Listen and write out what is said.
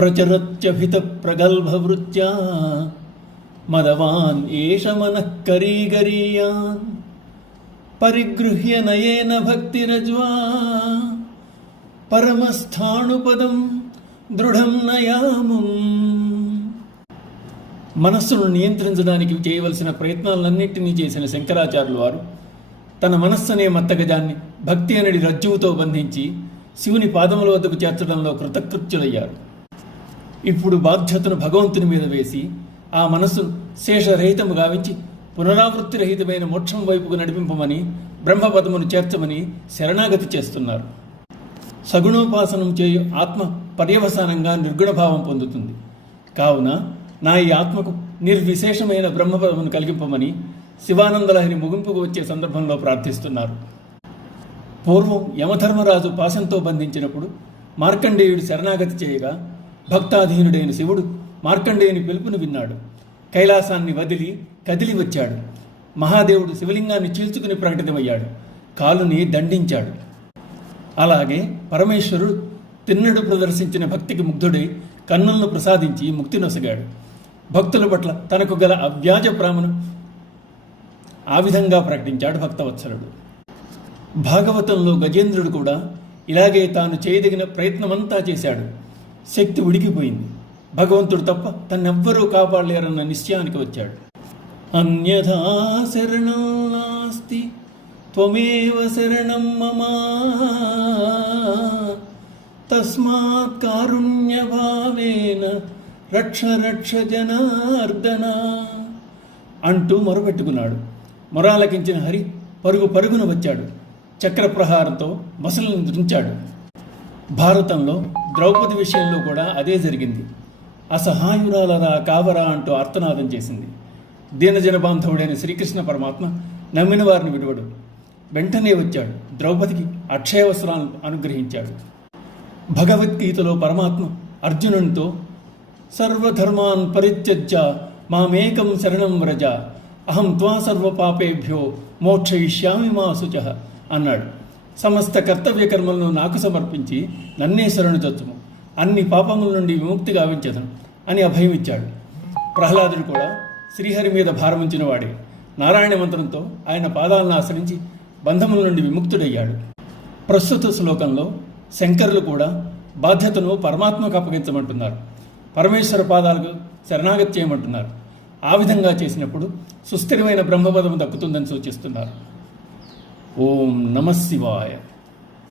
ప్రచరత్యభిత ప్రగల్భవృత్యా మదవాన్ ఏష మనః కరీగరీయాన్ పరిగృహ్య నయేన భక్తిరజ్వా పరమస్థాణుపదం దృఢం నయాముం. మనస్సును నియంత్రించడానికి చేయవలసిన ప్రయత్నాలన్నింటినీ చేసిన శంకరాచార్యుల వారు తన మనస్సు అనే మత్తగజాన్ని భక్తి అనేది రజ్జువుతో బంధించి శివుని పాదముల వద్దకు చేర్చడంలో కృతకృత్యులయ్యారు. ఇప్పుడు బాధ్యతను భగవంతుని మీద వేసి ఆ మనస్సును శేషరహితము గావించి పునరావృత్తి రహితమైన మోక్షం వైపుకు నడిపింపమని బ్రహ్మపదమును చేర్చమని శరణాగతి చేస్తున్నారు. సగుణోపాసనం చేయు ఆత్మ పర్యవసానంగా నిర్గుణభావం పొందుతుంది. కావున నా ఈ ఆత్మకు నిర్విశేషమైన బ్రహ్మపదమును కలిగింపమని శివానందలహరి ముగింపుకు వచ్చే సందర్భంలో ప్రార్థిస్తున్నారు. పూర్వం యమధర్మరాజు పాశంతో బంధించినప్పుడు మార్కండేయుడు శరణాగతి చేయగా భక్తాధీనుడైన శివుడు మార్కండేయుని పిలుపును విన్నాడు. కైలాసాన్ని వదిలి కదిలి వచ్చాడు. మహాదేవుడు శివలింగాన్ని చీల్చుకుని ప్రకటితమయ్యాడు. కాలుని దండించాడు. అలాగే పరమేశ్వరుడు తిన్నడు ప్రదర్శించిన భక్తికి ముగ్ధుడై కన్నులను ప్రసాదించి ముక్తి నొసగాడు. భక్తుల పట్ల తనకు గల అవ్యాజ ప్రేమను ఆ విధంగా ప్రకటించాడు భక్తవత్సలుడు. భాగవతంలో గజేంద్రుడు కూడా ఇలాగే తాను చేయదగిన ప్రయత్నమంతా చేశాడు. శక్తి ఉడికిపోయింది. భగవంతుడు తప్ప తన్నెవ్వరూ కాపాడలేరన్న నిశ్చయానికి వచ్చాడు. అన్యథా శరణం నాస్తి త్వమేవ శరణం మమ తస్మాత్ కారుణ్యభావేన రక్ష రక్ష జనార్దన అంటూ మొరపెట్టుకున్నాడు. మొరాలకించిన హరి పరుగు పరుగున వచ్చాడు. చక్రప్రహారంతో మసలను ధరించాడు. భారతంలో ద్రౌపది విషయంలో కూడా అదే జరిగింది. అసహాయురాలరా కావరా అంటూ ఆర్తనాదం చేసింది. దీనజన బాంధవుడైన శ్రీకృష్ణ పరమాత్మ నమ్మిన వారిని విడువడు. వెంటనే వచ్చాడు. ద్రౌపదికి అక్షయ వస్త్రాలను అనుగ్రహించాడు. భగవద్గీతలో పరమాత్మ అర్జునునితో సర్వధర్మాన్ పరిత్యజ్య మామేకం శరణం వ్రజ అహం త్వా సర్వపాపేభ్యో మోక్షయిష్యామి మా శుచః అన్నాడు. సమస్త కర్తవ్య కర్మలను నాకు సమర్పించి నన్నే శరణుజొచ్చుము, అన్ని పాపముల నుండి విముక్తి గావించదను అని అభయం ఇచ్చాడు. ప్రహ్లాదుడు కూడా శ్రీహరి మీద భారముంచిన వాడే. నారాయణ మంత్రంతో ఆయన పాదాలను ఆశ్రయించి బంధముల నుండి విముక్తుడయ్యాడు. ప్రస్తుత శ్లోకంలో శంకరులు కూడా బాధ్యతను పరమాత్మకు అప్పగించమంటున్నారు. పరమేశ్వర పాదాలకు శరణాగతి చేయమంటున్నారు. ఆ విధంగా చేసినప్పుడు సుస్థిరమైన బ్రహ్మపదము దక్కుతుందని సూచిస్తున్నారు. ఓం నమః శివాయ.